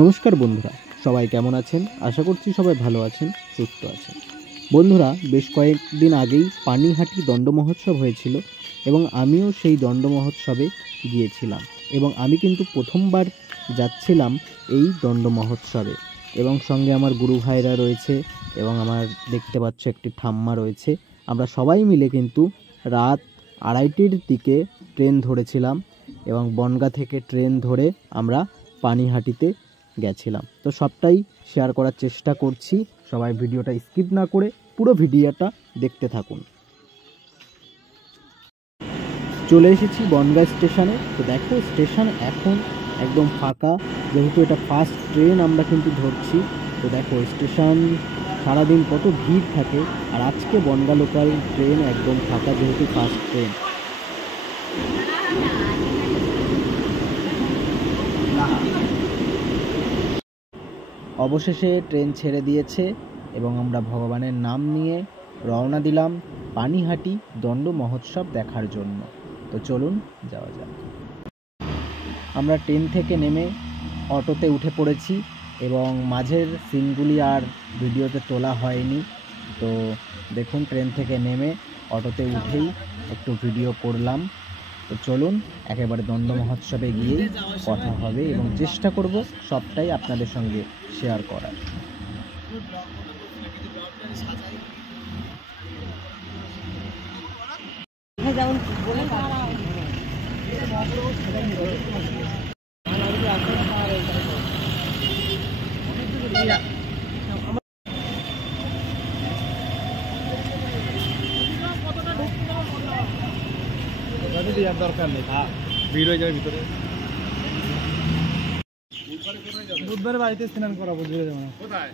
নমস্কার বন্ধুরা, সবাই কেমন আছেন? আশা করছি সবাই ভালো আছেন, সুস্থ আছেন। বন্ধুরা, বেশ কয়েকদিন আগেই পানিহাটি দণ্ড মহোৎসব হয়েছিল এবং আমিও সেই দণ্ড মহোৎসবে গিয়েছিলাম এবং আমি কিন্তু প্রথমবার যাচ্ছিলাম এই দণ্ড মহোৎসবে এবং সঙ্গে আমার গুরু ভাইরা রয়েছে এবং আমার দেখতে পাচ্ছ একটি ঠাম্মা রয়েছে। আমরা সবাই মিলে কিন্তু রাত 2:30-র দিকে ট্রেন ধরেছিলাম এবং বনগাঁ থেকে ট্রেন ধরে আমরা পানিহাটিতে গেছিলাম। তো সবটাই শেয়ার করার চেষ্টা করছি, সবাই ভিডিওটা স্কিপ না করে পুরো ভিডিওটা দেখতে থাকুন। চলে এসেছি বনগাঁ স্টেশনে। তো দেখো, স্টেশন এখন একদম ফাঁকা, যেহেতু এটা ফার্স্ট ট্রেন আমরা কিন্তু ধরছি। তো দেখো, স্টেশন সারাদিন কত ভিড় থাকে, আর আজকে বনগাঁ লোকাল ট্রেন একদম ফাঁকা, যেহেতু ফার্স্ট ট্রেন। অবশেষে ট্রেন ছেড়ে দিয়েছে এবং আমরা ভগবানের নাম নিয়ে রওনা দিলাম পানিহাটি দণ্ড মহোৎসব দেখার জন্য। তো চলুন যাওয়া যাক। আমরা ট্রেন থেকে নেমে অটোতে উঠে পড়েছি এবং মাঝের সিনগুলি আর ভিডিওতে তোলা হয়নি। তো দেখুন, ট্রেন থেকে নেমে অটোতে উঠেই একটু ভিডিও করলাম। তো চলুন একেবারে দণ্ড মহোৎসবে গিয়েই কথা হবে এবং চেষ্টা করব সবটাই আপনাদের সঙ্গে শেয়ার করার। দরকার নেই, ভিড় হয়ে যাবে ভিতরে। বুধবার বাড়িতে স্নান করাবো, বুঝে যাবো না কোথায়।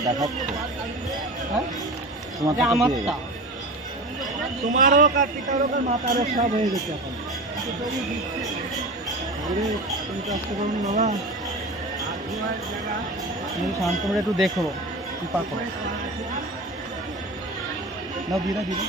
দেখাচ্ছে হ্যাঁ তোমার এটা আমারটা তোমারও কার্তিকারও আর মাতারও সব হয়ে গেছে এখন আরে তুমি কষ্ট করো না বাবা তুমি শান্ত করে একটু দেখো কৃপা করো না দিদা দিদা